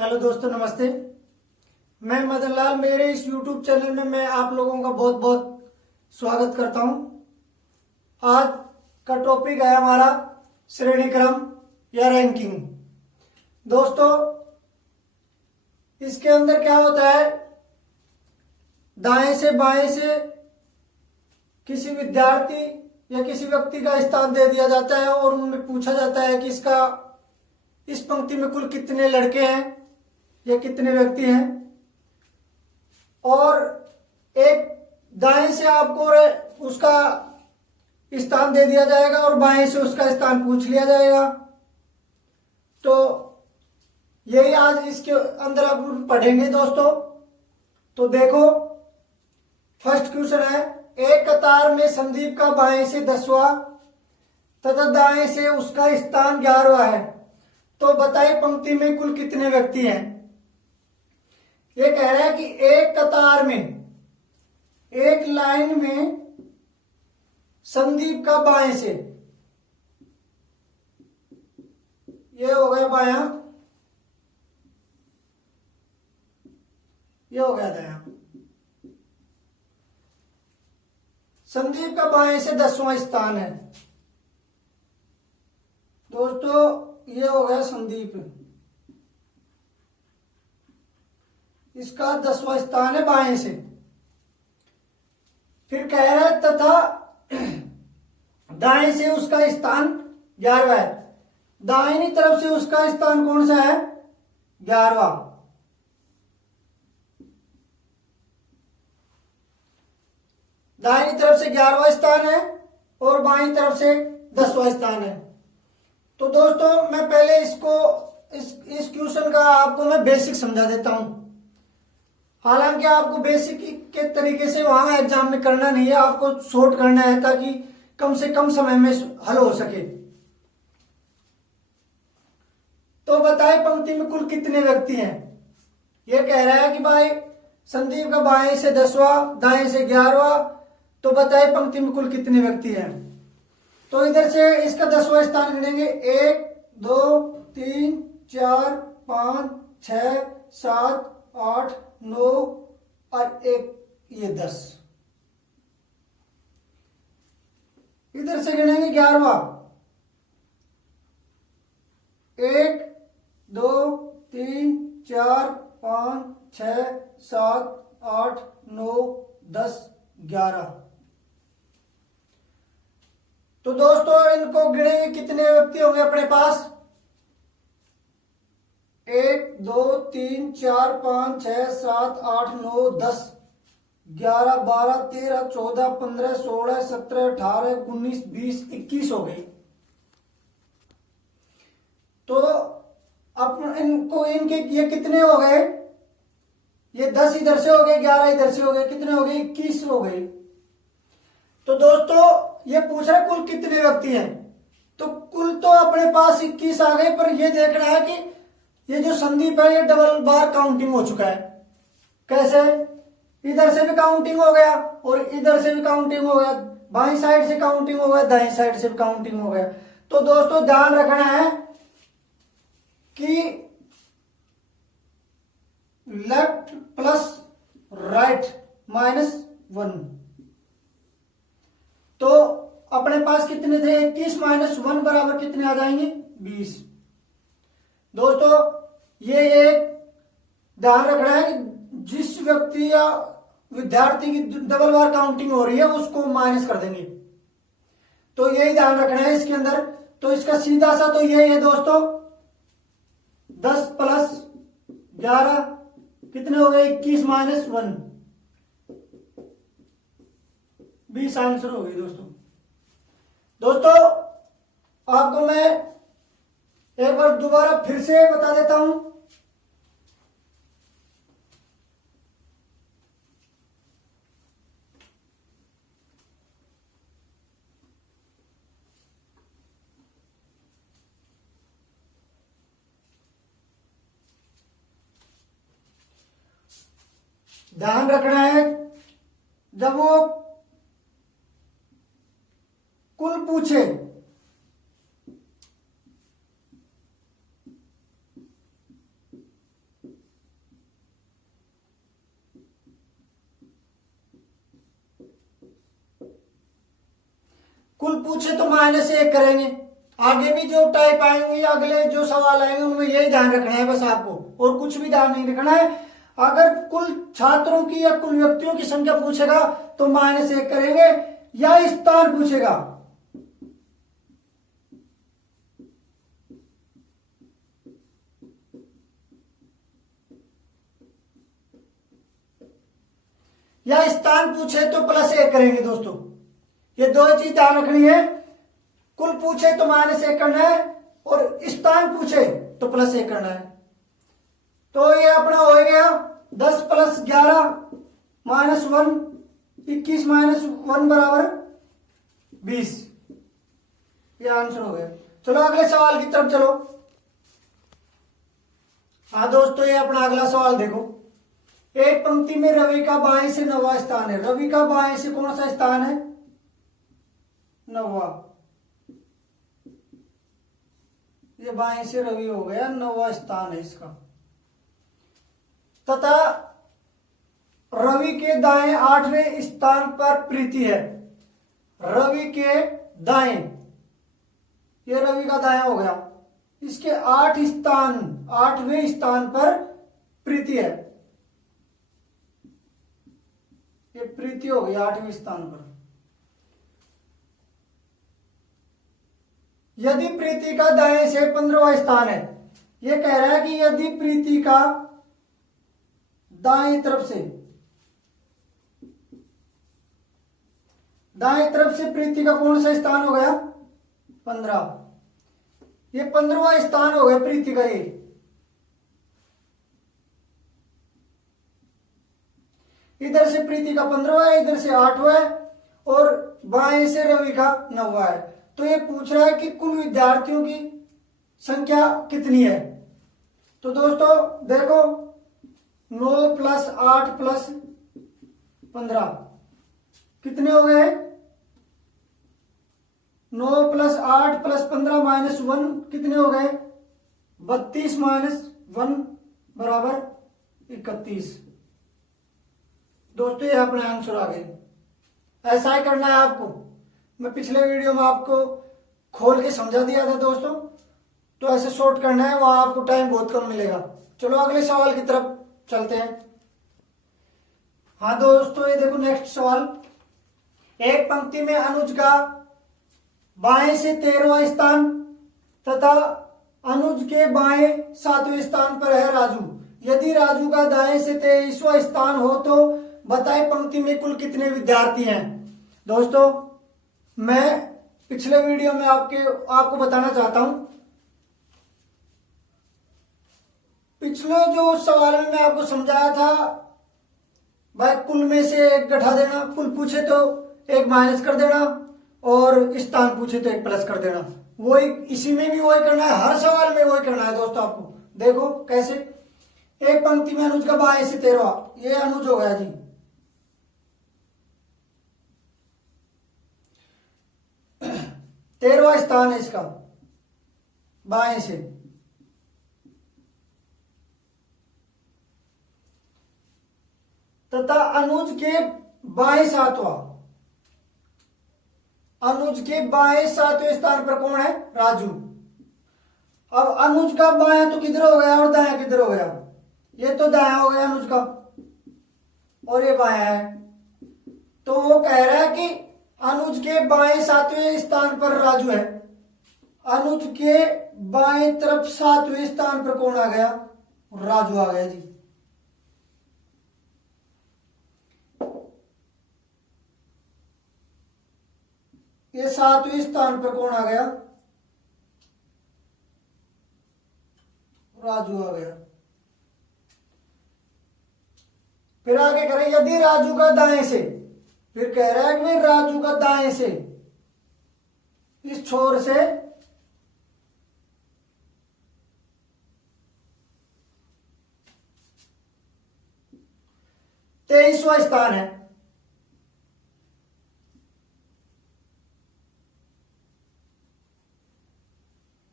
Hello दोस्तों, नमस्ते। मैं मदन लाल, मेरे इस YouTube चैनल में मैं आप लोगों का बहुत बहुत स्वागत करता हूं। आज का टॉपिक है हमारा श्रेणी क्रम या रैंकिंग। दोस्तों, इसके अंदर क्या होता है, दाएं से बाएं से किसी विद्यार्थी या किसी व्यक्ति का स्थान दे दिया जाता है और उनमें पूछा जाता है कि इस पंक्ति में कुल कितने लड़के हैं या कितने व्यक्ति हैं, और एक दाएं से आपको उसका स्थान दे दिया जाएगा और बाएं से उसका स्थान पूछ लिया जाएगा। तो यही आज इसके अंदर आप पढ़ेंगे दोस्तों। तो देखो, फर्स्ट क्वेश्चन है, एक कतार में संदीप का बाएं से 10वां तथा दाएं से उसका स्थान 11वां है, तो बताइए पंक्ति में कुल कितने व्यक्ति हैं। ये कह रहा है कि एक कतार में, एक लाइन में संदीप का बाएं से, ये हो गया बायां, ये हो गया दायां। संदीप का बाएं से 10वां स्थान है दोस्तों, ये हो गया संदीप, इसका 10वां स्थान है बाएं से। फिर कह रहा है तथा दाएं से उसका स्थान 11वां है। दाहिनी तरफ से उसका स्थान कौन सा है? 11वां। दाहिनी तरफ से 11वां स्थान है और बाईं तरफ से 10वां स्थान है। तो दोस्तों, मैं पहले इस क्वेश्चन का आपको मैं बेसिक समझा देता हूं। हालांकि आपको बेसिक के तरीके से वहां एग्जाम में करना नहीं है, आपको शॉर्ट करना है ताकि कम से कम समय में हल हो सके। तो बताए पंक्ति में कुल कितने व्यक्ति हैं। यह कह रहा है कि भाई संदीप का बाएं से 10वां, दाएं से 11वां, तो बताए पंक्ति में कुल कितने व्यक्ति हैं। तो इधर से इसका 10वां स्थान गिनेंगे, 1 2 3 4 5 6 7 8 9 और 1, ये 10। इधर से गिनेंगे 11वां, 1 2 3 4 5 6 7 8 9 10 11। तो दोस्तों, इनको गिनेंगे कितने व्यक्ति होंगे अपने पास। 1 2 3 4 5 6 7 8 9 10 11 12 13 14 15 16 17 18 19 20 21 हो गई। तो अब इनको इनके ये कितने हो गए, ये 10 इधर से हो गए, 11 इधर से हो गए, कितने हो गए, 21 हो गए। तो दोस्तों, ये पूछ रहा है कुल कितने व्यक्ति हैं। तो कुल तो अपने पास 21 आ गए, पर ये देख रहा है कि ये जो संदीप है ये डबल बार काउंटिंग हो चुका है। कैसे? इधर से भी काउंटिंग हो गया और इधर से भी काउंटिंग हो गया, बाईं साइड से काउंटिंग हो गया, दाईं साइड से भी काउंटिंग हो गया। तो दोस्तों, ध्यान रखना है कि लेफ्ट प्लस राइट -1। तो अपने पास कितने थे, 21 -1 बराबर कितने आ जाएंगे, 20। दोस्तों, ये एक ध्यान रखना है कि जिस व्यक्ति या विद्यार्थी की डबल बार काउंटिंग हो रही है उसको माइनस कर देंगे। तो यही ध्यान रखना है इसके अंदर। तो इसका सीधा सा तो यही है दोस्तों, 10 + 11 कितने हो गए, 21 -1 20 आंसर हो गई दोस्तों, आपको मैं एक बार दोबारा फिर से बता देता हूं। ध्यान रखना है, जब वो कुल पूछे कुल पूछे तो -1 करेंगे। आगे भी जो टाइप आएंगे, अगले जो सवाल आएंगे उनमें यही ध्यान रखना है बस आपको, और कुछ भी ध्यान नहीं रखना है। अगर कुल छात्रों की या कुल व्यक्तियों की संख्या पूछेगा तो -1 करेंगे, या स्थान पूछेगा तो +1 करेंगे। दोस्तों ये दो चीज ध्यान रखनी है, कुल पूछे तो -1 करना है, और स्थान पूछे तो +1 करना है। तो ये अपना हो गया 10 + 11 -1, 21 -1 बराबर 20। ये आंसर हो गया। चलो अगले सवाल की तरफ चलो। हाँ दोस्तों, ये अपना अगला सवाल देखो। एक पंक्ति में रवि का बाएं से 9वां स्थान है। रवि का बाएं से कौन सा स्थान है? 9वां। ये बाएं से रवि हो गया, 9वां स्थान है इसका। तथा रवि के दाएं 8वें स्थान पर प्रीति है। रवि के दाएं, ये रवि का दाएं हो गया, इसके 8वें स्थान पर प्रीति है। ये प्रीति हो गई 8वें स्थान पर। यदि प्रीति का दाएं से 15वां स्थान है, ये कह रहा है कि यदि प्रीति का दाएं तरफ से प्रीति का कौन सा स्थान हो गया? 15। ये 15वां स्थान हो गया प्रीति का। ये इधर से प्रीति का 15वां है, इधर से 8वां है, और बाएं से रवि का 9वां है। तो ये पूछ रहा है कि कुल विद्यार्थियों की संख्या कितनी है। तो दोस्तों देखो, 9 + 8 + 15 कितने हो गए? 9 + 8 + 15 -1 कितने हो गए? 32 - 1 बराबर 31। दोस्तों ये अपने आंसर आ गए। ऐसा ही करना है आपको। मैं पिछले वीडियो में आपको खोल के समझा दिया था दोस्तों, तो ऐसे शॉर्ट करना है, वहां आपको टाइम बहुत कम मिलेगा। चलो अगले सवाल की तरफ चलते हैं। हाँ दोस्तों, ये देखो नेक्स्ट सवाल। एक पंक्ति में अनुज का बाएं से 13वां स्थान तथा अनुज के बाएं 7वें स्थान पर है राजू। यदि राजू का दाएं से 23वां स्थान हो तो बताए पंक्ति में कुल कितने विद्यार्थी हैं। दोस्तों मैं पिछले वीडियो में आपको बताना चाहता हूं, पिछले जो सवाल में मैं आपको समझाया था, भाई कुल में से 1 घटा देना, कुल पूछे तो 1 माइनस कर देना, और स्थान पूछे तो 1 प्लस कर देना। वही इसी में भी वही करना है, हर सवाल में वही करना है दोस्तों आपको। देखो कैसे। एक पंक्ति में अनुज का बाएं से 13वां, ये अनुज हो गया जी। 13वां स्थान है इसका बाएं से। तथा अनुज के बाएं 7वां, अनुज के बाएं 7वें स्थान पर कौन है? राजू। अब अनुज का बायां तो किधर हो गया और दायां किधर हो गया? ये तो दायां हो गया अनुज का, और ये बायां है। तो वो कह रहा है कि अनुज के बाएं 7वें स्थान पर राजू है। अनुज के बाएं तरफ 7वें स्थान पर कौन आ गया? राजू आ गया जी। ये 7वें स्थान पर कौन आ गया? राजू आ गया। फिर आगे करें, यदि राजू का दाएं से, फिर कह रहा है कि राजू का दाएं से, इस छोर से तेईसवां स्थान है।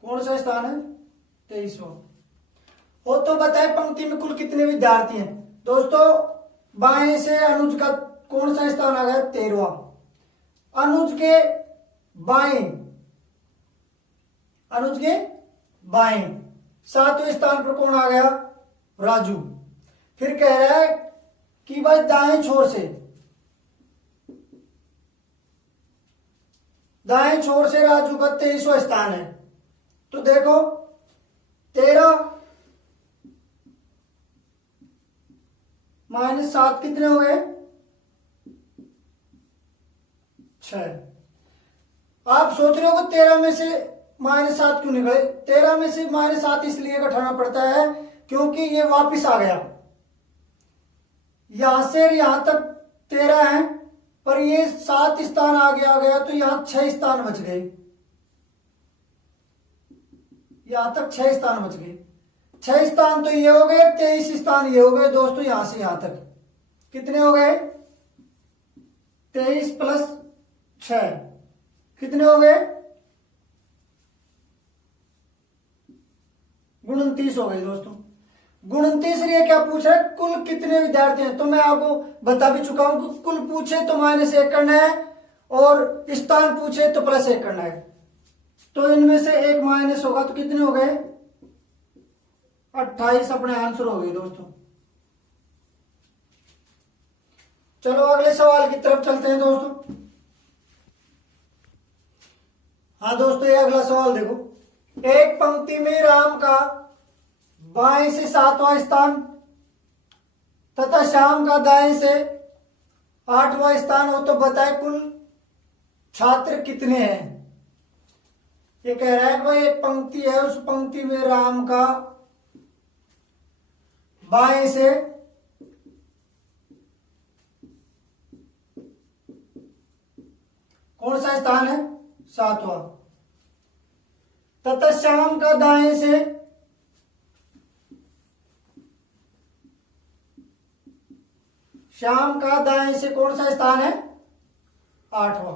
कौन सा स्थान है? 23वां। हो तो बताए पंक्ति में कुल कितने विद्यार्थी हैं। दोस्तों बाएं से अनुज का कौन सा स्थान आ गया? 13वां। अनुज के बाएं, अनुज के बाएं। 7वें स्थान पर कौन आ गया? राजू। फिर कह रहा है कि भाई दाएं छोर से, दाएं छोर से राजू का 23वां स्थान है। तो देखो 13 माइनस 7 कितने हो गए? 6। आप सोच रहे हो कि 13 में से -7 क्यों निकले? 13 में से -7 इसलिए घटाना पड़ता है क्योंकि ये वापिस आ गया। यहां से यहां तक 13 है, पर ये 7 स्थान आगे आ गया तो यहां 6 स्थान बच गए। यहां तक 6 स्थान बच गए। 6 स्थान तो ये हो गए, 23 स्थान ये हो गए दोस्तों। यहां से यहां तक कितने हो गए? 23 प्लस 6 कितने हो गए? 29 हो गए दोस्तों। 29। ये क्या पूछ रहा है? कुल कितने विद्यार्थी हैं? तो मैं आपको बता भी चुका हूं कि कुल पूछे तो -1 करना है और स्थान पूछे तो +1 करना है। तो इनमें से एक माइनस होगा तो कितने हो गए? 28 अपने आंसर हो गए दोस्तों। चलो अगले सवाल की तरफ चलते हैं दोस्तों। हाँ दोस्तों, ये अगला सवाल देखो। एक पंक्ति में राम का बाएं से 7वां स्थान तथा श्याम का दाएं से 8वां स्थान हो तो बताए कुल छात्र कितने हैं? ये कह रहा है कि भाई एक पंक्ति है, उस पंक्ति में राम का बाएं से कौन सा स्थान है? 7वां। तथा श्याम का दाएं से कौन सा स्थान है? 8वां।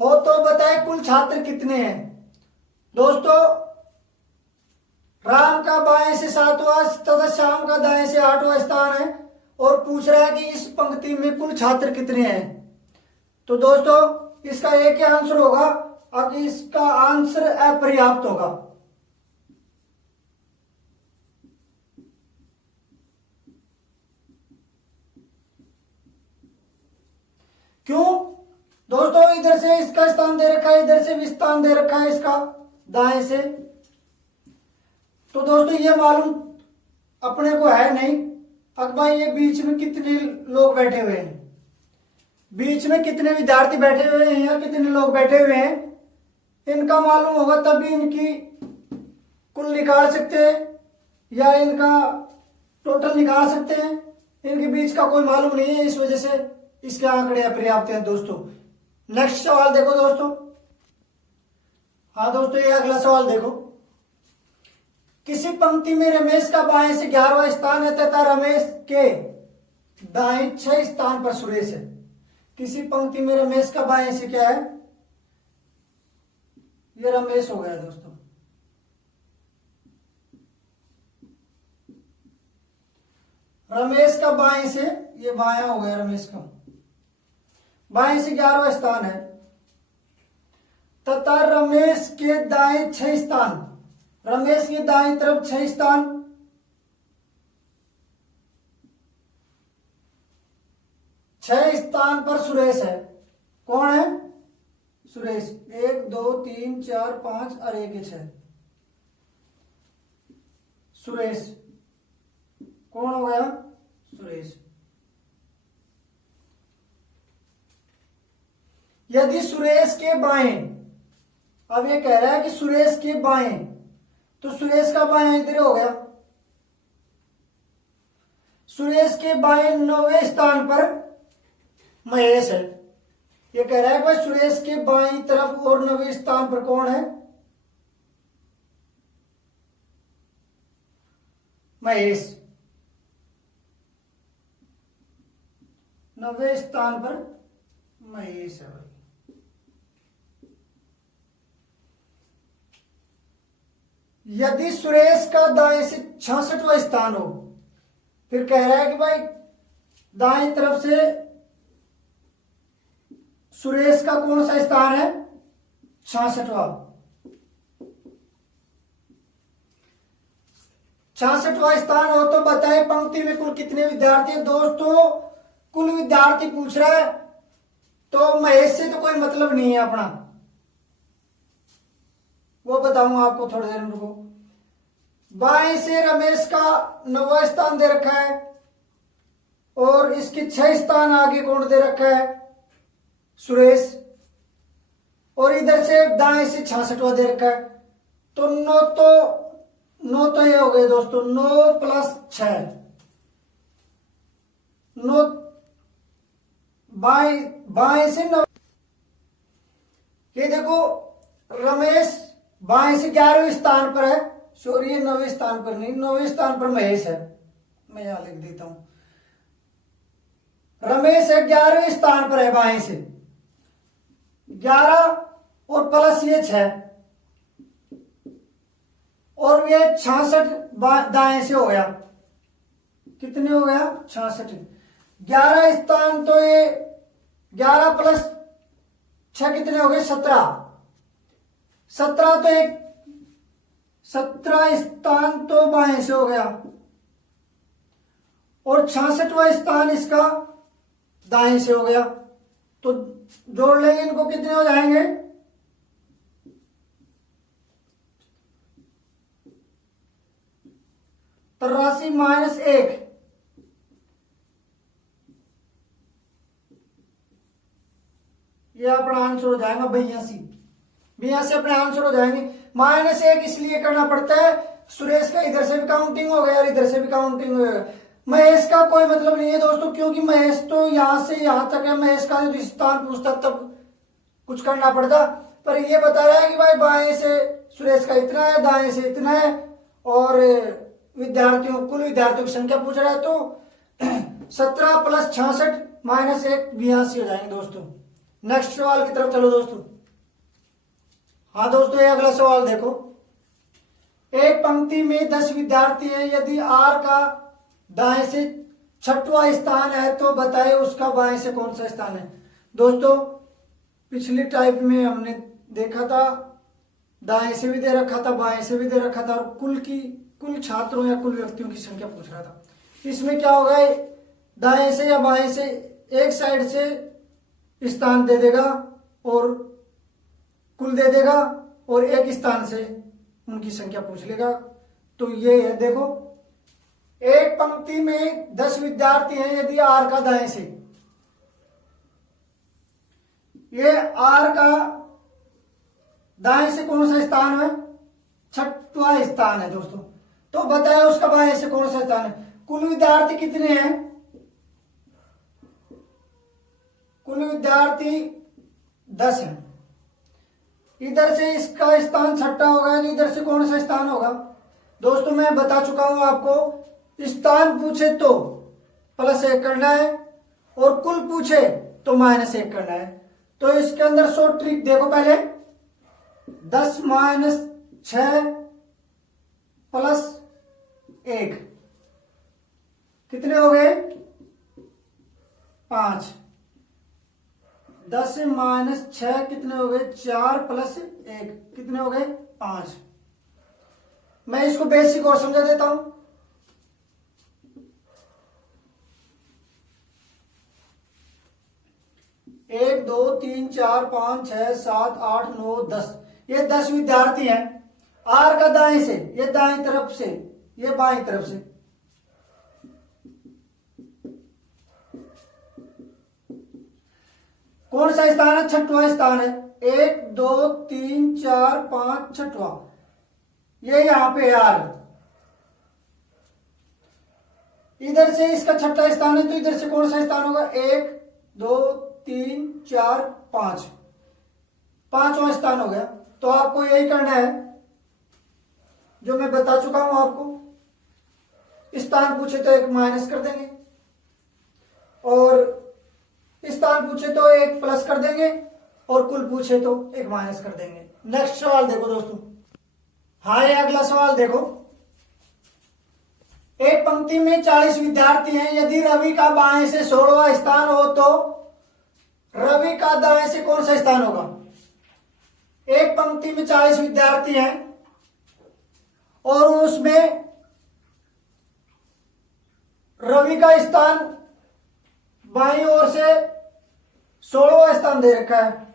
हो तो बताए कुल छात्र कितने हैं? दोस्तों राम का बाएं से 7वां तथा श्याम का दाएं से 8वां स्थान है और पूछ रहा है कि इस पंक्ति में कुल छात्र कितने हैं। तो दोस्तों इसका एक ही आंसर होगा, अब इसका आंसर अपर्याप्त होगा। क्यों दोस्तों? इधर से इसका स्थान दे रखा है, इधर से भी स्थान दे रखा है इसका दाएं से। तो दोस्तों ये मालूम अपने को है नहीं अब भाई ये बीच में कितने लोग बैठे हुए हैं, बीच में कितने विद्यार्थी बैठे हुए हैं या कितने लोग बैठे हुए हैं, इनका मालूम होगा तभी इनकी कुल निकाल सकते हैं या इनका टोटल निकाल सकते हैं। इनके बीच का कोई मालूम नहीं है, इस वजह से इसके आंकड़े अपर्याप्त हैं दोस्तों। नेक्स्ट सवाल देखो दोस्तों। हाँ दोस्तों, ये अगला सवाल देखो। किसी पंक्ति में रमेश का बाएं से 11वां स्थान है तथा रमेश के दाएं 6 स्थान पर सुरेश है। किसी पंक्ति में रमेश का बाएं से क्या है? ये रमेश हो गया दोस्तों। रमेश का बाएं से, ये बाया हो गया रमेश का, बाएं से 11वां स्थान है तथा रमेश के दाएं 6 स्थान, रमेश की दाएं तरफ 6 स्थान, 6 स्थान पर सुरेश है। कौन है? सुरेश। 1 2 3 4 5 और 1 6 सुरेश। कौन हो गया? सुरेश। यदि सुरेश के बाएं, अब ये कह रहा है कि सुरेश के बाएं, तो सुरेश का बाएं इधर हो गया। सुरेश के बाएं 9वें स्थान पर महेश है। ये कह रहा है भाई सुरेश के बाईं तरफ और 9वें स्थान पर कौन है? महेश। 9वें स्थान पर महेश है भाई। यदि सुरेश का दाएं से 66वां स्थान हो, फिर कह रहा है कि भाई दाएं तरफ से सुरेश का कौन सा स्थान है? 66वां। 66वां स्थान हो तो बताए पंक्ति में कुल कितने विद्यार्थी हैं? दोस्तों कुल विद्यार्थी पूछ रहा है, तो महेश से तो कोई मतलब नहीं है अपना, वो बताऊंगा आपको थोड़ी देर में, रुको। बाएं से रमेश का 9वां स्थान दे रखा है और इसके 6 स्थान आगे कौन दे रखा है? सुरेश। और इधर से दाएं से 66वां दे रखा है, तो 9 तो ये हो गए दोस्तों, 9 प्लस 6, 9 बाएं से 9। ये देखो रमेश बाएं से 11वें स्थान पर है, सॉरी ये 9वें स्थान पर नहीं, 9वें स्थान पर महेश है, मैं यहां लिख देता हूं। रमेश है 11वें स्थान पर है बाएं से, 11 और प्लस ये 6 और ये 66 दाएं से हो गया, कितने हो गया? 66। 11 स्थान तो ये 11 प्लस 6 कितने हो गए? 17। 17 तो एक 17 स्थान तो बाएं से हो गया और 66वां स्थान इसका दाएं से हो गया, तो जोड़ लेंगे इनको, कितने हो जाएंगे? 83 माइनस 1, ये अपना आंसर हो जाएगा 82। 82 अपने आंसर हो जाएंगे। -1 इसलिए करना पड़ता है, सुरेश का इधर से भी काउंटिंग हो गया और इधर से भी काउंटिंग हो गया। महेश का कोई मतलब नहीं है दोस्तों, क्योंकि महेश तो यहां से यहां तक है, महेश का जो स्थान पूछता तब कुछ करना पड़ता, पर ये बता रहा है कि भाई बाएं से सुरेश का इतना है, दाएं से इतना है, और कुल विद्यार्थियों की संख्या पूछ रहा है, तो 17 प्लस 66 माइनस 1 82 हो जाएंगे दोस्तों। नेक्स्ट सवाल की तरफ चलो दोस्तों। हाँ दोस्तों, ये अगला सवाल देखो। एक पंक्ति में 10 विद्यार्थी हैं, यदि आर का दाएं से 6वां स्थान है तो बताइए उसका बाएं से कौन सा स्थान है? दोस्तों पिछली टाइप में हमने देखा था, दाएं से भी दे रखा था, बाएं से भी दे रखा था, और कुल छात्रों या कुल व्यक्तियों की संख्या पूछ रहा था। इसमें क्या होगा, दाएं से या बाएं से एक साइड से स्थान दे देगा और कुल दे देगा, और एक स्थान से उनकी संख्या पूछ लेगा। तो ये है, देखो एक पंक्ति में 10 विद्यार्थी हैं, यदि आर का दाएं से, ये आर का दाएं से कौन सा स्थान है? 6वां स्थान है दोस्तों, तो बताया उसका बाएं से कौन सा स्थान है? कुल विद्यार्थी कितने हैं? कुल विद्यार्थी 10 हैं। इधर से इसका स्थान 6वां होगा, इधर से कौन सा स्थान होगा? दोस्तों मैं बता चुका हूं आपको, स्थान पूछे तो +1 करना है और कुल पूछे तो -1 करना है। तो इसके अंदर शॉर्ट ट्रिक देखो, पहले 10 - 6 + 1 कितने हो गए? 5। 10 - 6 कितने हो गए? 4 + 1 कितने हो गए? 5। मैं इसको बेसिक और समझा देता हूं। 1 2 3 4 5 6 7 8 9 10, ये 10 विद्यार्थी हैं। आर का दाएं से, ये दाएं तरफ से, ये बाएं तरफ से, कौन सा स्थान है? 6वां स्थान है। 1 2 3 4 5 6वां, ये यहां पे आर, इधर से इसका 6वां स्थान है, तो इधर से कौन सा स्थान होगा? 1 2 3 4 5, 5वां स्थान हो गया। तो आपको यही करना है जो मैं बता चुका हूं आपको। स्थान पूछे तो 1 माइनस कर देंगे, और स्थान पूछे तो 1 प्लस कर देंगे, और कुल पूछे तो 1 माइनस कर देंगे। नेक्स्ट सवाल देखो दोस्तों। हाँ, ये अगला सवाल देखो। एक पंक्ति में 40 विद्यार्थी हैं, यदि रवि का बाएं से 16वां स्थान हो तो रवि का दाएं से कौन सा स्थान होगा? एक पंक्ति में 40 विद्यार्थी हैं और उसमें रवि का स्थान बाईं ओर से 16वां स्थान दे रखा है।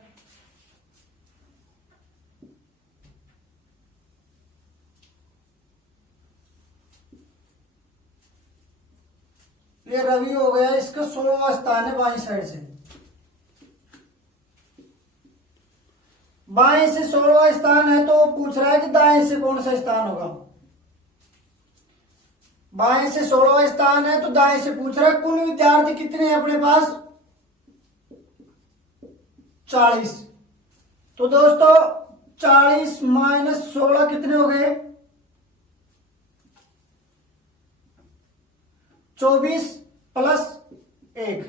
ये रवि हो गया, इसका 16वां स्थान है बाईं साइड से। बाएं से 16वां स्थान है तो पूछ रहा है कि दाएं से कौन सा स्थान होगा। बाएं से 16वां स्थान है तो दाएं से पूछ रहा है कुल विद्यार्थी कितने हैं अपने पास? 40। तो दोस्तों 40 माइनस 16 कितने हो गए? 24 प्लस 1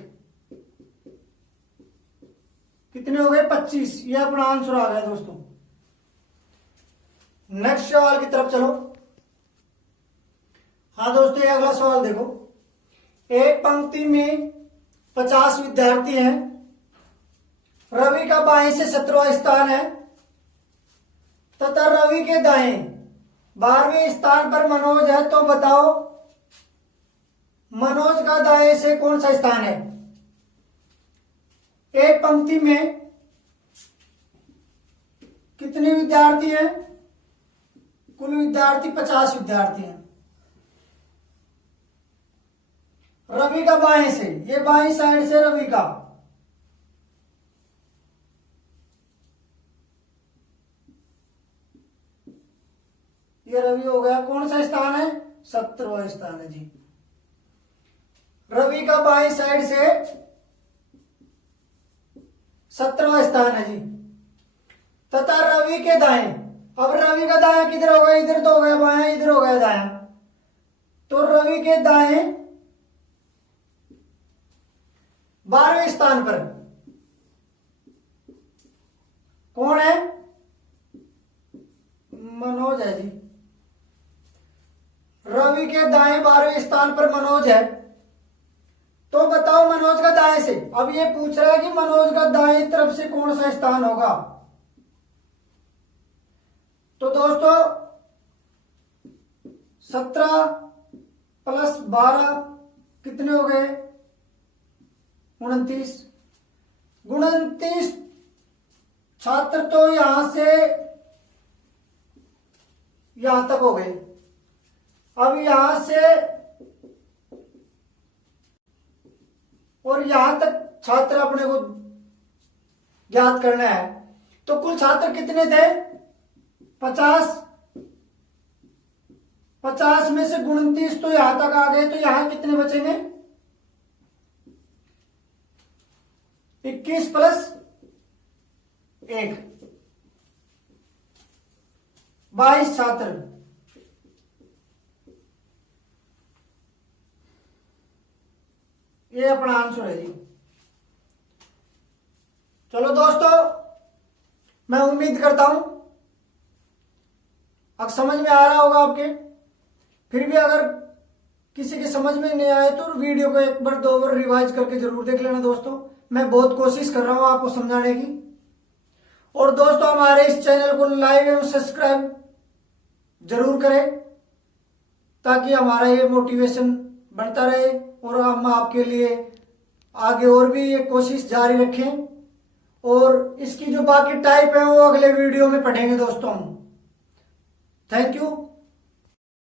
कितने हो गए? 25। ये अपना आंसर आ गया दोस्तों। नेक्स्ट सवाल की तरफ चलो। हाँ दोस्तों, ये अगला सवाल देखो। एक पंक्ति में 50 विद्यार्थी हैं, रवि का बाएं से 17वां स्थान है तथा रवि के दाएं 12वें स्थान पर मनोज है, तो बताओ मनोज का दाएं से कौन सा स्थान है? एक पंक्ति में कितने विद्यार्थी हैं? कुल विद्यार्थी 50 विद्यार्थी हैं। रवि का बाएं से, ये बाएं साइड से रवि का, ये रवि हो गया। कौन सा स्थान है? 17वां स्थान है जी। रवि का बाएं साइड से 17वां स्थान है जी। तथा रवि के दाएं, अब रवि का दाएं किधर हो गया? इधर तो हो गया बायां, इधर हो गया दायां। तो रवि के दाएं 12वें स्थान पर कौन है? मनोज है जी। रवि के दाएं 12वें स्थान पर मनोज है, तो बताओ मनोज का दाएं से। अब ये पूछ रहा है कि मनोज का दाएं तरफ से कौन सा स्थान होगा। तो दोस्तों 17 प्लस 12 कितने हो गए? 29। 29 छात्र तो यहां से यहां तक हो गए। अब यहां से और यहां तक छात्र अपने को ज्ञात करना है। तो कुल छात्र कितने थे? 50। 50 में से 29 तो यहां तक आ गए, तो यहां कितने बचेंगे? 21 प्लस 1 22 छात्र। ये अपना आंसर है जी। चलो दोस्तों, मैं उम्मीद करता हूं अब समझ में आ रहा होगा आपके। फिर भी अगर किसी के समझ में नहीं आए तो वीडियो को एक बार 2 बार रिवाइज करके जरूर देख लेना दोस्तों। मैं बहुत कोशिश कर रहा हूं आपको समझाने की। और दोस्तों हमारे इस चैनल को लाइक एवं सब्सक्राइब जरूर करें ताकि हमारा ये मोटिवेशन बनता रहे और हम आपके लिए आगे और भी ये कोशिश जारी रखें। और इसकी जो बाकी टाइप है वो अगले वीडियो में पढ़ेंगे दोस्तों। Thank you.